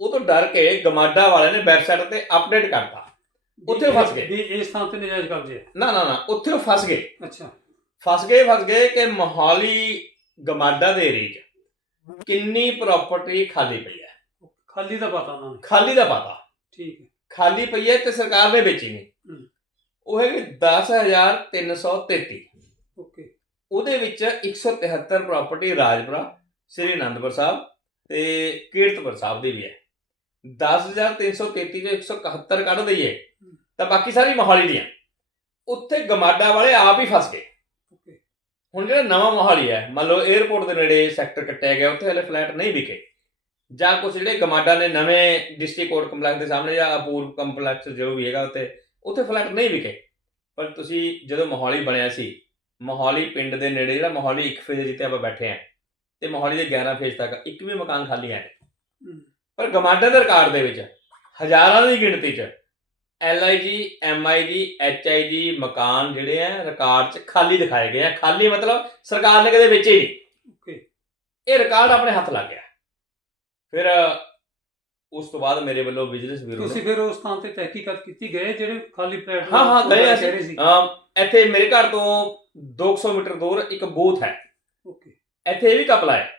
ਉਹ ਤੋਂ ਡਰ ਕੇ ਗਮਾਡਾ ਵਾਲਿਆਂ ਨੇ ਵੈਬਸਾਈਟ ਤੇ ਅਪਡੇਟ ਕਰਤਾ। ਉੱਥੇ ਫਸ ਗਏ। ਵੀ ਇਸ ਥਾਂ ਤੇ ਨਜਾਇਜ਼ ਕਬਜ਼ੇ ਨਾ ਨਾ ਨਾ ਉੱਥੇ ਉਹ ਫਸ ਗਏ। ਅੱਛਾ। ਫਸ ਗਏ ਫਸ ਗਏ ਕਿ ਮੋਹਾਲੀ ਗਮਾਡਾ ਦੇ ਏਰੀਏ 'ਚ ਕਿੰਨੀ ਪ੍ਰਾਪਰਟੀ ਖਾਲੀ ਪਈ ਹੈ। ਖਾਲੀ ਦਾ ਪਤਾ ਉਹਨਾਂ ਨੇ? ਖਾਲੀ ਦਾ ਪਤਾ। ਠੀਕ ਹੈ। ਖਾਲੀ ਪਈ ਹੈ ਤੇ ਸਰਕਾਰ ਨੇ ਵੇਚੀ ਨਹੀਂ। ਉਹ ਹੈਗੀ 10333 ਓਕੇ। ਉਹਦੇ ਵਿੱਚ 173 ਪ੍ਰਾਪਰਟੀ ਰਾਜਪੁਰਾ ਸ੍ਰੀ ਅਨੰਦਪੁਰ ਸਾਹਿਬ ਤੇ ਕੀਰਤਪੁਰ ਸਾਹਿਬ ਦੀ ਵੀ ਹੈ। 10333 ਚੋਂ 171 ਕੱਢ ਦਈਏ ਤਾਂ ਬਾਕੀ ਸਾਰੀ ਮੋਹਾਲੀ ਦੀਆਂ। ਉੱਥੇ ਗਮਾਡਾ ਵਾਲੇ ਆਪ ਹੀ ਫਸ ਗਏ। ਹੁਣ ਜਿਹੜਾ ਨਵਾਂ ਮੋਹਾਲੀ ਹੈ ਮੰਨ ਲਓ 에어ਪੋਰਟ ਦੇ ਨੇੜੇ ਸੈਕਟਰ ਕੱਟਿਆ ਗਿਆ ਉੱਥੇ ਹਲੇ ਫਲੈਟ ਨਹੀਂ ਵਿਕੇ। ਜਾਂ ਕੁਝ ਜਿਹੜੇ ਗਮਾਡਾ ਨੇ ਨਵੇਂ ਡਿਸਟ੍ਰਿਕਟ ਕੋਰਟ ਕੰਪਲੈਕਸ ਦੇ ਸਾਹਮਣੇ ਜਾਂ ਅਪੂਰਵ ਕੰਪਲੈਕਸ ਜੋ ਵੀ ਹੈਗਾ ਉੱਤੇ ਉੱਥੇ ਫਲੈਟ ਨਹੀਂ ਵਿਕੇ। ਪਰ ਤੁਸੀਂ ਜਦੋਂ ਮੋਹਾਲੀ ਬਣਿਆ ਸੀ ਮੋਹਾਲੀ ਪਿੰਡ ਦੇ ਨੇੜੇ ਜਿਹੜਾ ਮੋਹਾਲੀ ਇੱਕ ਫੇਜ਼ ਜਿੱਥੇ ਆਪਾਂ ਬੈਠੇ ਆਂ ਤੇ ਮੋਹਾਲੀ ਦੇ 11 ਫੇਜ਼ ਤੱਕ ਇੱਕ ਵੀ ਮਕਾਨ ਖਾਲੀ ਹੈ ਪਰ ਗਮਾਡਾ ਦੇ ਰਿਕਾਰਡ ਦੇ ਵਿੱਚ ਹਜ਼ਾਰਾਂ ਦੀ ਗਿਣਤੀ 'ਚ ਐਲਆਈਜੀ ਐਮਆਈਜੀ ਐਚਆਈਜੀ ਮਕਾਨ ਜਿਹੜੇ ਆ ਰਿਕਾਰਡ 'ਚ ਖਾਲੀ ਦਿਖਾਏ ਗਏ ਆ। ਖਾਲੀ ਮਤਲਬ ਸਰਕਾਰ ਨੇ ਕਦੇ ਵੇਚੇ ਨਹੀਂ। ਓਕੇ ਇਹ ਰਿਕਾਰਡ ਆਪਣੇ ਹੱਥ ਲੱਗ ਗਿਆ। ਫਿਰ ਉਸ ਤੋਂ ਬਾਅਦ ਮੇਰੇ ਵੱਲੋਂ ਬਿਜ਼ਨਸ ਬਿਊਰੋ ਤੁਸੀਂ ਫਿਰ ਉਸ ਥਾਂ ਤੇ ਤਹਿਕੀਕਤ ਕੀਤੀ ਗਏ ਜਿਹੜੇ ਖਾਲੀ ਫਲੈਟ ਹਾਂ ਹਾਂ ਗਏ ਅਸੀਂ ਇੱਥੇ ਮੇਰੇ ਘਰ ਤੋਂ 200 ਮੀਟਰ ਦੂਰ ਇੱਕ ਬੂਥ ਹੈ। ਓਕੇ ਇੱਥੇ ਇਹ ਵੀ ਕਪਲਾ ਹੈ।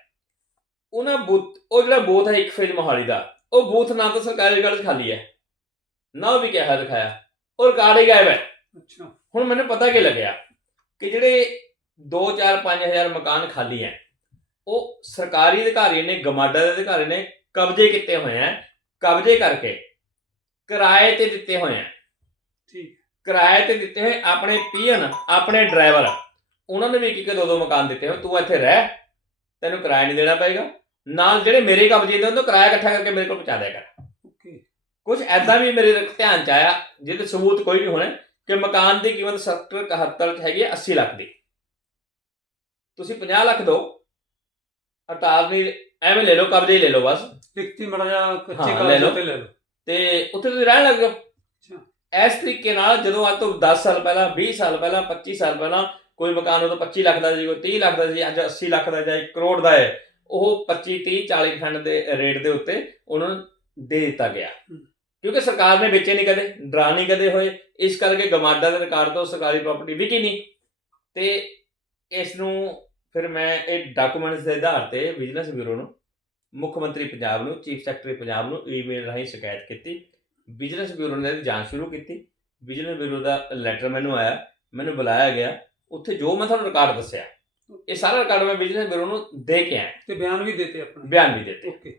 ਉਹਨਾਂ ਬੂਥ ਉਹ ਜਿਹੜਾ ਬੂਥ ਹੈ ਇੱਕ ਫੇਜ਼ ਮੋਹਾਲੀ ਦਾ ਉਹ ਬੂਥ ਨਾ ਤਾਂ ਸਰਕਾਰੀ 'ਚ ਖਾਲੀ ਹੈ ਨਾ ਉਹ ਵੀ ਕਿਹਾ ਦਿਖਾਇਆ। ਉਹ ਰਿਕਾਰਡ ਹੀ ਗਾਇਬ ਹੈ। ਅੱਛਾ। ਹੁਣ ਮੈਨੂੰ ਪਤਾ ਕੀ ਲੱਗਿਆ ਕਿ ਜਿਹੜੇ 2 4 5000 ਮਕਾਨ ਖਾਲੀ ਹੈ ਉਹ ਸਰਕਾਰੀ ਅਧਿਕਾਰੀ ਨੇ ਗਮਾਡਾ ਦੇ ਅਧਿਕਾਰੀ ਨੇ ਕਬਜ਼ੇ ਕੀਤੇ ਹੋਏ ਹੈ ਕਬਜ਼ੇ ਕਰਕੇ ਕਿਰਾਏ ਤੇ ਦਿੱਤੇ ਹੋਏ ਹੈ ਠੀਕ। ਕਿਰਾਏ ਤੇ ਦਿੱਤੇ ਹੋਏ ਆਪਣੇ ਪੀਐਨ ਆਪਣੇ ਡਰਾਈਵਰ। ਉਹਨਾਂ ਨੇ ਵੀ ਇੱਕ ਇੱਕ ਦੋ ਦੋ ਮਕਾਨ ਦਿੱਤੇ ਹੋਏ। ਤੂੰ ਇੱਥੇ ਰਹਿ। ਤੈਨੂੰ ਕਿਰਾਇਆ ਨਹੀਂ ਦੇਣਾ ਪਏਗਾ। ਨਾਲ ਜਿਹੜੇ ਮੇਰੇ ਕਬਜ਼ੇ ਦੇ ਉਹਨਾਂ ਤੋਂ ਕਿਰਾਇਆ ਇਕੱਠਾ ਕਰਕੇ ਮੇਰੇ ਕੋਲ ਪਹੁੰਚਾ ਦਿਆ ਕਰ। ਓਕੇ। ਕੁਝ ਐਦਾਂ ਵੀ ਮੇਰੇ ਧਿਆਨ ਚ ਆਇਆ ਜਿਹਦੇ ਸਬੂਤ ਕੋਈ ਨਹੀਂ ਹੋਣੇ ਕਿ ਮਕਾਨ ਦੀ ਕੀਮਤ ਸੈਕਟਰ 71 ਚ ਹੈਗੀ ਹੈ 80 ਲੱਖ ਦੀ। ਤੁਸੀਂ 50 ਲੱਖ ਦਿਓ। ਅਟਾਰਨੀ ਐਵੇਂ ਲੈ ਲਓ ਕਬਜ਼ੇ ਹੀ ਲੈ ਲਓ ਬਸ। ਲਿਖਤੀ ਮੜਾ ਜਾ ਕੱਚੇ ਹਾਂ, ਲੈ ਕਾਗਜ਼ਾਂ ਲਓ। ਤੇ ਲੈ ਲਓ। ਤੇ ਉੱਥੇ ਤੁਸੀਂ ਰਹਿਣ ਲੱਗ ਜਾਓ। ਅੱਛਾ। ਇਸ ਤਰੀਕੇ ਨਾਲ ਜਦੋਂ ਅੱਜ ਤੋਂ 10 ਸਾਲ ਪਹਿਲਾਂ 20 ਸਾਲ ਪਹਿਲਾਂ 25 ਸਾਲ ਪਹਿਲਾਂ ਕੋਈ ਮਕਾਨ ਉਦੋਂ 25 ਲੱਖ ਦਾ ਸੀ ਕੋਈ 30 ਲੱਖ ਦਾ ਸੀ ਅੱਜ 80 ਲੱਖ ਦਾ ਜਾਂ 1 ਕਰੋੜ ਦਾ ਹੈ ਉਹ 25 30 40 ਖੰਡ ਦੇ ਰੇਟ ਦੇ ਉੱਤੇ ਉਹਨਾਂ ਨੂੰ ਦੇ ਦਿੱਤਾ ਗਿਆ। ਕਿਉਂਕਿ ਸਰਕਾਰ ਨੇ ਵੇਚੇ ਨਹੀਂ ਕਦੇ ਡਰਾ ਨਹੀਂ ਕਦੇ ਹੋਏ ਇਸ ਕਰਕੇ ਗਮਾਡਾ ਦੇ ਰਿਕਾਰਡ ਤੋਂ ਸਰਕਾਰੀ ਪ੍ਰਾਪਰਟੀ ਵਿਕੀ ਨਹੀਂ। ਤੇ ਇਸ ਨੂੰ ਫਿਰ ਮੈਂ ਇਹ ਡਾਕੂਮੈਂਟਸ ਦੇ ਆਧਾਰ ਤੇ ਵਿਜੀਲੈਂਸ ਬਿਊਰੋ ਨੂੰ ਮੁੱਖ ਮੰਤਰੀ ਪੰਜਾਬ ਨੂੰ ਚੀਫ ਸੈਕਟਰੀ ਪੰਜਾਬ ਨੂੰ ਈਮੇਲ ਰਾਹੀਂ ਸ਼ਿਕਾਇਤ ਕੀਤੀ ਵਿਜੀਲੈਂਸ ਬਿਊਰੋ ਨੇ ਜਾਂਚ ਸ਼ੁਰੂ ਕੀਤੀ ਵਿਜੀਲੈਂਸ ਬਿਊਰੋ ਦਾ ਲੈਟਰ ਮੈਨੂੰ ਆਇਆ ਮੈਨੂੰ ਬੁਲਾਇਆ ਗਿਆ ਉੱਥੇ ਜੋ ਮੈਂ ਤੁਹਾਨੂੰ ਰਿਕਾਰਡ ਦੱਸਿਆ ਇਹ ਸਾਰਾ ਰਿਕਾਰਡ ਮੈਂ ਵਿਜੀਲੈਂਸ ਬਿਊਰੋ ਨੂੰ ਦੇ ਕੇ ਆਇਆ। ਤੇ ਬਿਆਨ ਵੀ ਦਿੱਤੇ ਆਪਣੇ? ਬਿਆਨ ਵੀ ਦਿੱਤੇ। ਓਕੇ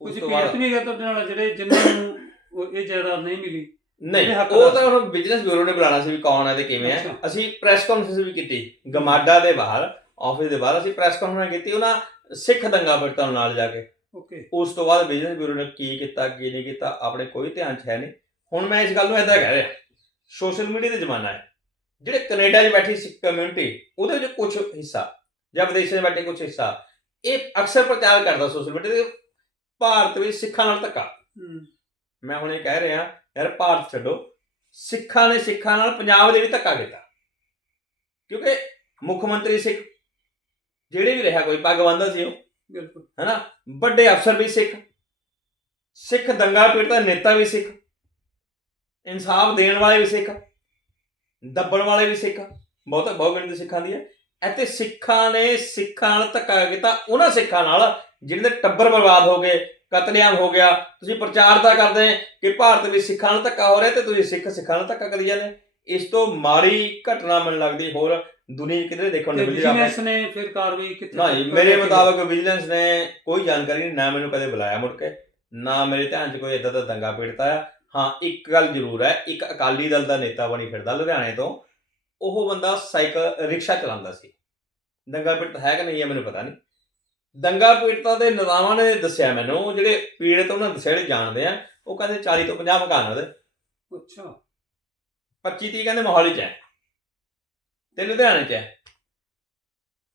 ਕੁਝ ਬਾਅਦ ਵੀ ਗਿਆ ਤੁਹਾਡੇ ਨਾਲ ਜਿਹੜੇ ਜਿਨ੍ਹਾਂ ਨੂੰ ਇਹ ਜਾਇਦਾਦ ਨਹੀਂ ਮਿਲੀ ਨਹੀਂ ਉਹ ਤਾਂ ਹੁਣ ਬਿਜ਼ਨਸ ਬਿਊਰੋ ਨੇ ਬੁਲਾਣਾ ਸੀ ਵੀ ਕੌਣ ਹੈ ਤੇ ਕਿਵੇਂ ਹੈ। ਅਸੀਂ ਪ੍ਰੈਸ ਕਾਨਫਰੰਸ ਵੀ ਕੀਤੀ ਗਮਾਡਾ ਦੇ ਬਾਹਰ। ਆਫਿਸ ਦੇ ਬਾਹਰ ਅਸੀਂ ਪ੍ਰੈਸ ਕਾਨਫਰੰਸ ਕੀਤੀ ਉਹਨਾਂ ਸਿੱਖ ਦੰਗਾ ਪੀੜਤਾਂ ਨੂੰ ਨਾਲ ਜਾ ਕੇ। ਓਕੇ ਉਸ ਤੋਂ ਬਾਅਦ ਬਿਜ਼ਨਸ ਬਿਊਰੋ ਨੇ ਕੀ ਕੀਤਾ ਕੀ ਨਹੀਂ ਕੀਤਾ ਆਪਣੇ ਕੋਈ ਧਿਆਨ 'ਚ ਹੈ ਨਹੀਂ। ਹੁਣ ਮੈਂ ਇਸ ਗੱਲ ਨੂੰ ਇਦਾਂ ਕਹਿ ਰਿਹਾ ਸੋਸ਼ਲ ਮੀਡੀਆ ਦਾ ਜ਼ਮਾਨਾ ਹੈ। ਜਿਹੜੇ ਕੈਨੇਡਾ 'ਚ ਬੈਠੀ ਸਿੱਖ ਕਮਿਊਨਿਟੀ ਉਹਦੇ ਵਿੱਚ ਕੁਝ ਹਿੱਸਾ ਜਾਂ ਵਿਦੇਸ਼ਾਂ 'ਚ ਬੈਠੇ ਕੁਝ ਹਿੱਸਾ ਇਹ ਅਕਸਰ ਪ੍ਰਚਾਰ ਕਰਦਾ ਸੋਸ਼ਲ ਮੀਡੀਆ ਤੇ। ਭਾਰਤ ਵਿੱਚ ਸਿੱਖਾਂ ਨਾਲ ਧੱਕਾ। ਮੈਂ ਹੁਣ ਇਹ ਕਹਿ ਰਿਹਾ ਯਾਰ ਭਾਰਤ ਛੱਡੋ। ਸਿੱਖਾਂ ਨੇ ਸਿੱਖਾਂ ਨਾਲ ਪੰਜਾਬ ਦੇ ਵੀ ਧੱਕਾ ਕੀਤਾ। ਕਿਉਂਕਿ ਮੁੱਖ ਮੰਤਰੀ ਸਿੱਖ ਜਿਹੜੇ ਵੀ ਰਿਹਾ ਕੋਈ ਪੱਗ ਬੰਨਦਾ ਸੀ ਉਹ ਬਿਲਕੁਲ। ਹੈਨਾ? ਵੱਡੇ ਅਫਸਰ ਵੀ ਸਿੱਖ ਸਿੱਖ ਦੰਗਾ ਪੀੜਤਾ ਨੇਤਾ ਵੀ ਸਿੱਖ ਇਨਸਾਫ ਦੇਣ ਵਾਲੇ ਵੀ ਸਿੱਖ ਦੱਬਣ ਵਾਲੇ ਵੀ ਸਿੱਖ ਬਹੁਤ ਬਹੁਤ ਗਿਣਤੀ ਸਿੱਖਾਂ ਦੀ ਹੈ। ਇੱਥੇ ਸਿੱਖਾਂ ਨੇ ਸਿੱਖਾਂ ਨਾਲ ਧੱਕਾ ਕੀਤਾ ਉਹਨਾਂ ਸਿੱਖਾਂ ਨਾਲ ਜਿਹਨਾਂ ਦੇ ਟੱਬਰ ਬਰਬਾਦ ਹੋ ਗਏ ਕਤਲੇਆਮ ਹੋ ਗਿਆ। ਤੁਸੀਂ ਪ੍ਰਚਾਰ ਤਾਂ ਕਰਦੇ ਕਿ ਭਾਰਤ ਵਿੱਚ ਸਿੱਖਾਂ ਨਾਲ ਧੱਕਾ ਹੋ ਰਿਹਾ ਤੇ ਤੁਸੀਂ ਸਿੱਖ ਸਿੱਖਾਂ ਨਾਲ ਧੱਕਾ ਕਰੀ ਜਾਂਦੇ ਇਸ ਤੋਂ ਮਾੜੀ ਘਟਨਾ ਮੈਨੂੰ ਲੱਗਦੀ ਹੋਰ ਦੁਨੀਆ ਕਿਧਰੇ ਦੇਖਣ ਨੂੰ ਮਿਲੀ ਆਪਾਂ ਬਿਜ਼ਨਸ ਨੇ ਫਿਰ ਕਾਰਵਾਈ ਕਿੱਥੇ ਨਹੀਂ ਮੇਰੇ? ਮੁਤਾਬਕ ਵਿਜੀਲੈਂਸ ਨੇ ਕੋਈ ਜਾਣਕਾਰੀ ਨਹੀਂ ਨਾ ਮੈਨੂੰ ਕਦੇ ਬੁਲਾਇਆ ਮੁੜ ਕੇ ਨਾ ਮੇਰੇ ਧਿਆਨ 'ਚ ਕੋਈ ਇਦਾਂ ਦਾ ਦੰਗਾ ਪੀੜਤਾ ਆ। ਹਾਂ ਇੱਕ ਗੱਲ ਜ਼ਰੂਰ ਹੈ ਇੱਕ ਅਕਾਲੀ ਦਲ ਦਾ ਨੇਤਾ ਬਣੀ ਫਿਰਦਾ ਲੁਧਿਆਣੇ ਤੋਂ ਉਹ ਬੰਦਾ ਸਾਈਕਲ ਰਿਕਸ਼ਾ ਚਲਾਉਂਦਾ ਸੀ। ਦੰਗਾ ਪੀੜਤ ਹੈ ਕਿ ਨਹੀਂ ਹੈ ਮੈਨੂੰ ਪਤਾ ਨਹੀਂ। ਦੰਗਾ ਪੀੜਤਾ ਦੇ ਨਿਜ਼ਾਮਾਂ ਨੇ ਦੱਸਿਆ ਮੈਨੂੰ ਜਿਹੜੇ ਪੀੜਤ ਉਹਨਾਂ ਦੱਸਿਆ ਜਿਹੜੇ ਜਾਣਦੇ ਆ ਉਹ ਕਹਿੰਦੇ 40 ਤੋਂ 50 ਮਕਾਨ ਉਹਦੇ। ਅੱਛਾ। 25 30 ਕਹਿੰਦੇ ਮੋਹਾਲੀ 'ਚ ਹੈ। ਤੇ ਲੁਧਿਆਣੇ 'ਚ ਹੈ।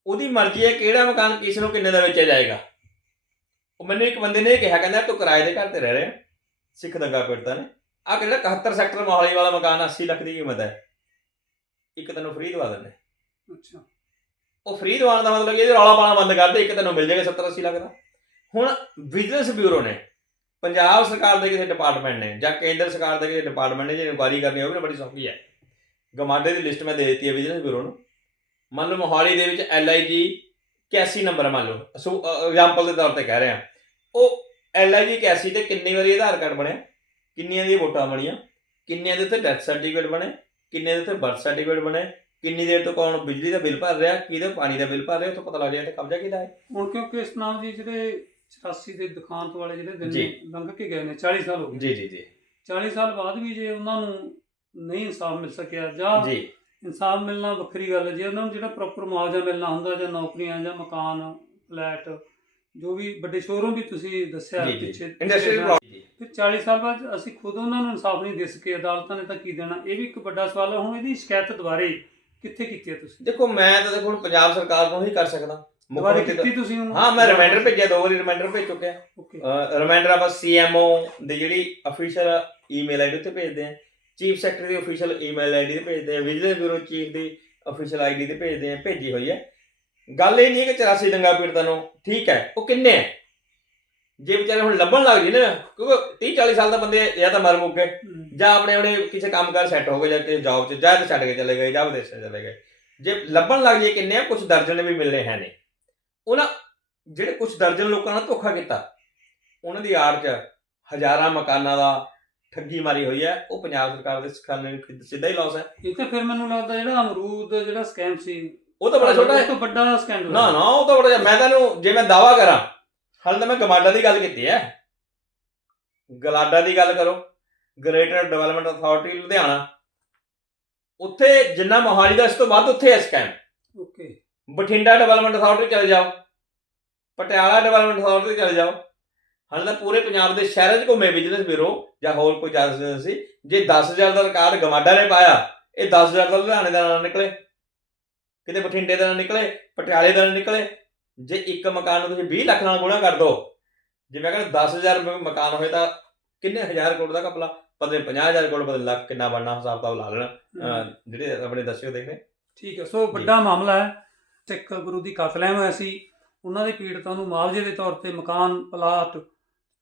ਉਹਦੀ ਮਰਜ਼ੀ ਹੈ ਕਿਹੜਾ ਮਕਾਨ ਕਿਸ ਨੂੰ ਕਿੰਨੇ ਦਾ ਵੇਚਿਆ ਜਾਏਗਾ। ਉਹ ਮੈਨੂੰ ਇੱਕ ਬੰਦੇ ਨੇ ਇਹ ਕਿਹਾ ਕਹਿੰਦਾ ਤੂੰ ਕਿਰਾਏ ਦੇ ਘਰ ਤੇ ਰਹਿ ਰਿਹਾ। ਸਿੱਖ ਦੰਗਾ ਪੀੜਤਾ ਨੇ। ਆ ਕਿਹੜਾ 71 ਸੈਕਟਰ ਮੋਹਾਲੀ ਵਾਲਾ ਮਕਾਨ 80 ਲੱਖ ਦੀ ਕੀਮਤ ਹੈ। ਇੱਕ ਤੈਨੂੰ ਫ੍ਰੀ ਦਵਾ ਦਿੰਦੇ। ਅੱਛਾ। ਉਹ ਫ੍ਰੀ ਦਵਾਉਣ ਦਾ ਮਤਲਬ ਇਹ ਰੌਲਾ ਪਾਣਾ ਬੰਦ ਕਰ ਦੇ ਇੱਕ ਤੈਨੂੰ ਮਿਲ ਜਾਏਗਾ 70 80 ਲੱਖ ਦਾ। ਹੁਣ ਵਿਜੀਲੈਂਸ ਬਿਊਰੋ ਨੇ ਪੰਜਾਬ ਸਰਕਾਰ ਦੇ ਕਿਸੇ ਡਿਪਾਰਟਮੈਂਟ ਨੇ ਜਾਂ ਕੇਂਦਰ ਸਰਕਾਰ ਦੇ ਕਿਸੇ ਡਿਪਾਰਟਮੈਂਟ ਨੇ ਜੇ ਇਨਕੁਆਇਰੀ ਕਰਨੀ ਹੋਵੇ ਨਾ ਬੜੀ ਸੌਖੀ ਹੈ। ਗਮਾਡੇ ਦੀ ਲਿਸਟ ਮੈਂ ਦੇ ਦਿੱਤੀ ਹੈ ਵਿਜੀਲੈਂਸ ਬਿਊਰੋ ਨੂੰ। ਮੰਨ ਲਓ ਮੋਹਾਲੀ ਦੇ ਵਿੱਚ ਐਲਆਈਜੀ 81 ਨੰਬਰ ਮੰਨ ਲਓ। ਐਗਜ਼ਾਮਪਲ ਦੇ ਤੌਰ ਤੇ ਕਹਿ ਰਿਹਾ। ਉਹ ਐਲਆਈਜੀ 81 ਤੇ ਕਿੰਨੀ ਵਾਰੀ ਆਧਾਰ ਕਾਰਡ ਬਣਿਆ? ਕਿੰਨੀਆਂ ਦੀਆਂ ਵੋਟਾਂ ਬਣੀਆਂ? ਕਿੰਨਿਆਂ ਦੇ ਉੱਤੇ ਡੈਥ ਸਰਟੀਫਿਕੇਟ ਬਣੇ? ਕਿੰਨੇ ਦੇ ਉੱਤੇ ਬਰਥ ਸਰਟੀਫਿਕੇਟ ਬਣੇ? ਕਿੰਨੀ ਦੇਰ ਤੋਂ ਕੌਣ ਬਿਜਲੀ ਦਾ ਬਿੱਲ ਭਰ ਰਿਹਾ? ਕਿਹਦੇ ਪਾਣੀ ਦਾ ਬਿੱਲ ਭਰ ਰਿਹਾ? ਤੋਂ ਪਤਾ ਲੱਗ ਜਾਂਦਾ ਕਬਜ਼ਾ ਕਿਹਦਾ ਹੈ। ਹੁਣ ਕਿਉਂਕਿ ਇਸ ਨਾਮ ਜੀ ਜਿਹੜੇ 84 ਦੇ ਦੁਕਾਨ ਤੋਂ ਵਾਲੇ ਜਿਹੜੇ ਦਿਨ। ਲੰਘ ਕੇ ਗਏ ਨੇ 40 ਸਾਲ ਹੋ ਗਏ। ਜੀ ਜੀ ਜੀ। 40 ਸਾਲ ਬਾਅਦ ਵੀ ਜੇ ਉਹਨਾਂ ਨੂੰ ਨਹੀਂ ਇਨਸਾਫ ਮਿਲ ਸਕਿਆ ਜਾਂ ਜੀ। ਇਨਸਾਫ ਮਿਲਣਾ ਵੱਖਰੀ ਗੱਲ ਹੈ। ਜੇ ਉਹਨਾਂ ਨੂੰ ਜਿਹੜਾ ਪ੍ਰੋਪਰ ਮੁਆਵਜ਼ਾ ਮਿਲਣਾ ਹੁੰਦਾ ਜਾਂ ਨੌਕਰੀਆਂ ਜਾਂ ਮਕਾਨ ਫਲੈਟ ਜੋ ਵੀ ਵੱਡੇ ਸ਼ੋਰੂਮ ਵੀ ਤੁਸੀਂ ਦੱਸਿਆ ਜੀ ਜੀ। ਪਿੱਛੇ ਫਿਰ 40 ਸਾਲ ਬਾਅਦ ਅਸੀਂ ਖੁਦ ਉਹਨਾਂ ਨੂੰ ਇਨਸਾਫ ਨਹੀਂ ਦੇ ਸਕੇ। ਅਦਾਲਤਾਂ ਨੇ ਤਾਂ ਕੀ ਦੇਣਾ? ਇਹ ਵੀ ਇੱਕ ਵੱਡਾ ਸਵਾਲ ਹੈ। ਹੁਣ ਇਹਦੀ ਸ਼ਿਕਾਇਤ ਦੁਬਾਰੇ ਕਿੱਥੇ ਕੀਤੀ ਹੈ ਤੁਸੀਂ? ਦੇਖੋ ਮੈਂ ਤਾਂ ਦੇਖੋ ਹੁਣ ਪੰਜਾਬ ਸਰਕਾਰ ਨੂੰ ਹੀ ਕਰ ਸਕਦਾ। ਮੁੱਖ ਦੁਬਾਰੇ ਮੰਤਰੀ ਕੀਤੀ ਤੁਸੀਂ ਉਹਨੂੰ? ਹਾਂ ਮੈਂ ਰਿਮਾਈਂਡਰ ਭੇਜਿਆ ਦੋ ਵਾਰੀ ਰਿਮਾਈਂਡਰ ਭੇਜ ਚੁੱਕਿਆ। ਓਕੇ ਰਿਮਾਈਂਡਰ ਆਪਾਂ ਸੀਐਮਓ ਦੀ ਜਿਹੜੀ ਅਫੀਸ਼ੀਅਲ ਈਮੇਲ ਆਈਡੀ ਉੱਤੇ ਭੇਜਦੇ ਆ। ਚੀਫ ਸੈਕਟਰੀ ਦੀ ਅਫੀਸ਼ੀਅਲ ਈਮੇਲ ਆਈਡੀ ਤੇ ਭੇਜਦੇ ਆ ਵਿਜੀਲੈਂਸ ਬਿਊਰੋ ਚੀਫ ਦੀ ਅਫੀਸ਼ੀਅਲ ਆਈਡੀ ਤੇ ਭੇਜਦੇ ਆ ਭੇਜੀ ਹੋਈ ਹੈ ਗੱਲ ਇਹ ਨਹੀਂ ਹੈ ਕਿ 84 ਦੰਗਾ ਪੀੜਤਾਂ ਨੂੰ ਠੀਕ ਹੈ ਉਹ ਕਿੰਨੇ ਹੈ ਜੇ ਵਿਚਾਰੇ ਹੁਣ ਲੱਭਣ ਲੱਗ ਜੀ ਨਾ ਕਿਉਂਕਿ 30 40 ਸਾਲ ਦਾ ਬੰਦੇ ਜਾਂ ਤਾਂ ਮਰ ਮੁੱਕ ਗਏ ਜਾਂ ਆਪਣੇ ਆਪਣੇ ਕਿਸੇ ਕੰਮ ਕਰ ਸੈੱਟ ਹੋ ਗਏ ਜਾਂ ਕਿਸੇ ਜੌਬ 'ਚ ਜਾਂ ਤਾਂ ਛੱਡ ਕੇ ਚਲੇ ਗਏ ਜਾਂ ਵਿਦੇਸ਼ਾਂ ਚਲੇ ਗਏ। ਜੇ ਲੱਭਣ ਲੱਗ ਜੇ ਕਿੰਨੇ ਆ ਕੁਝ ਦਰਜਨ ਵੀ ਮਿਲਨੇ ਹੈ ਨੇ ਉਹਨਾਂ ਜਿਹੜੇ ਕੁਝ ਦਰਜਨ ਲੋਕਾਂ ਨਾਲ ਧੋਖਾ ਕੀਤਾ ਉਹਨਾਂ ਦੀ ਆੜ 'ਚ ਹਜ਼ਾਰਾਂ ਮਕਾਨਾਂ ਦਾ ਠੱਗੀ ਮਾਰੀ ਹੋਈ ਹੈ ਉਹ ਪੰਜਾਬ ਸਰਕਾਰ ਦੇ ਖਾਨੇ ਨੂੰ ਸਿੱਧਾ ਹੀ ਲਾਸ ਹੈ। ਇਹ ਤਾਂ ਫਿਰ ਮੈਨੂੰ ਲੱਗਦਾ ਜਿਹੜਾ ਅਮਰੂਦ ਜਿਹੜਾ ਸਕੈਮ ਸੀ ਉਹ ਤਾਂ ਬੜਾ ਛੋਟਾ ਹੈ। ਤੋਂ ਵੱਡਾ ਸਕੈਂਡਲ ਨਾ ਨਾ ਉਹ ਤਾਂ ਬੜਾ ਮੈਂ ਤੁਹਾਨੂੰ ਜੇ ਮੈਂ ਦਾਵਾ ਕਰਾਂ ਹਾਲੇ ਤਾਂ ਮੈਂ ਗਮਾਡਾ ਦੀ ਗੱਲ ਕੀਤੀ ਹੈ। ਗਲਾਡਾ ਦੀ ਗੱਲ ਕਰੋ ਗ੍ਰੇਟਰ ਡਿਵੈਲਪਮੈਂਟ ਅਥਾਰਟੀ ਲੁਧਿਆਣਾ। ਉੱਥੇ ਜਿੰਨਾ ਮੋਹਾਲੀ ਦਾ ਇਸ ਤੋਂ ਵੱਧ ਉੱਥੇ ਹੈ scam okay Bathinda development authority ਚਲੇ ਜਾਓ ਪਟਿਆਲਾ ਡਿਵੈਲਪਮੈਂਟ ਅਥਾਰਟੀ ਚਲੇ ਜਾਓ ਹਾਲੇ ਤਾਂ ਪੂਰੇ ਪੰਜਾਬ ਦੇ ਸ਼ਹਿਰਾਂ 'ਚ ਘੁੰਮੇ ਬਿਜ਼ਨਸ ਬਿਊਰੋ ਜਾਂ ਹੋਰ ਕੋਈ ਚਾਂਸ ਸੀ। ਜੇ 10000 ਦਾ ਰਿਕਾਰਡ ਗਮਾਡਾ ਨੇ ਪਾਇਆ ਇਹ 10000 ਦਾ ਲੁਧਿਆਣੇ ਦਾ ਨਾ ਨਿਕਲੇ ਕਿਤੇ ਬਠਿੰਡੇ ਦਾ ਨਾ ਨਿਕਲੇ ਪਟਿਆਲੇ ਦਾ ਨਾ ਨਿਕਲੇ। ਜੇ ਇੱਕ ਮਕਾਨ ਨੂੰ ਤੁਸੀਂ 20 ਲੱਖ ਨਾਲ ਗੁਣਾ ਕਰ ਦੋ ਜੇ ਮੈਂ ਕਹਿੰਦਾ 10000 ਮ- ਮਕਾਨ ਹੋਏ ਤਾਂ ਕਿੰਨੇ ਹਜ਼ਾਰ ਕਰੋੜ ਦਾ ਘਪਲਾ? ਪਤਾ ਨਹੀਂ 50000 ਕਰੋੜ ਪਤਾ ਲੱਖ ਕਿੰਨਾ ਬਣਨਾ ਹਿਸਾਬ ਤਾਂ ਲਾ ਲੈਣਾ। ਜਿਹੜੇ ਆਪਣੇ ਦੱਸਿਓ ਦੇਖ ਰਹੇ ਠੀਕ ਹੈ ਸੋ ਵੱਡਾ ਮਾਮਲਾ ਹੈ ਸਿੱਖ ਗੁਰੂ ਦੀ ਕਤਲੇਆਮ ਹੋਇਆ ਸੀ। ਉਹਨਾਂ ਦੇ ਪੀੜਤਾਂ ਨੂੰ ਮੁਆਵਜ਼ੇ ਦੇ ਤੌਰ ਤੇ ਮਕਾਨ ਪਲਾਟ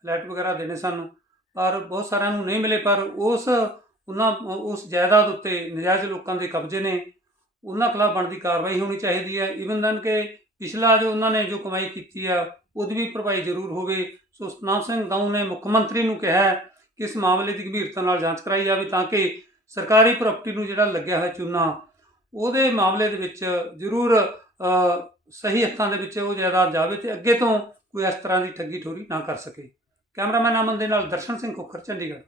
ਫਲੈਟ ਵਗੈਰਾ ਦੇਣੇ ਸਨ, ਪਰ ਬਹੁਤ ਸਾਰਿਆਂ ਨੂੰ ਨਹੀਂ ਮਿਲੇ, ਪਰ ਉਸ, ਉਹਨਾਂ, ਉਸ ਜਾਇਦਾਦ ਉੱਤੇ ਨਜਾਇਜ਼ ਲੋਕਾਂ ਦੇ ਕਬਜ਼ੇ ਨੇ। ਉਹਨਾਂ ਖਿਲਾਫ ਬਣਦੀ ਕਾਰਵਾਈ ਹੋਣੀ ਚਾਹੀਦੀ ਹੈ। ਇਵਨ ਦਨ ਕਿ ਪਿਛਲਾ ਜੋ ਉਹਨਾਂ ਨੇ ਜੋ ਕਮਾਈ ਕੀਤੀ ਆ, ਉਹਦੀ ਵੀ ਭਰਪਾਈ ਜ਼ਰੂਰ ਹੋਵੇ। ਸੋ ਸਤਨਾਮ ਸਿੰਘ ਦਾਊ ਨੇ ਮੁੱਖ ਮੰਤਰੀ ਨੂੰ ਕਿਹਾ ਕਿ ਇਸ ਮਾਮਲੇ ਦੀ ਗੰਭੀਰਤਾ ਨਾਲ ਜਾਂਚ ਕਰਾਈ ਜਾਵੇ ਤਾਂ ਕਿ ਸਰਕਾਰੀ ਪ੍ਰਾਪਰਟੀ ਨੂੰ ਜਿਹੜਾ ਲੱਗਿਆ ਹੋਇਆ ਚੂਨਾ, ਉਹਦੇ ਮਾਮਲੇ ਦੇ ਵਿੱਚ ਜ਼ਰੂਰ ਸਹੀ ਹੱਥਾਂ ਦੇ ਵਿੱਚ ਉਹ ਜਾਇਦਾਦ ਜਾਵੇ ਤੇ ਅੱਗੇ ਤੋਂ ਕੋਈ ਇਸ ਤਰ੍ਹਾਂ ਦੀ ਠੱਗੀ ਠੋਰੀ ਨਾ ਕਰ ਸਕੇ। ਕੈਮਰਾਮੈਨ ਅਮਨ ਦੇ ਨਾਲ ਦਰਸ਼ਨ ਸਿੰਘ ਖੋਖਰ ਚੰਡੀਗੜ੍ਹ।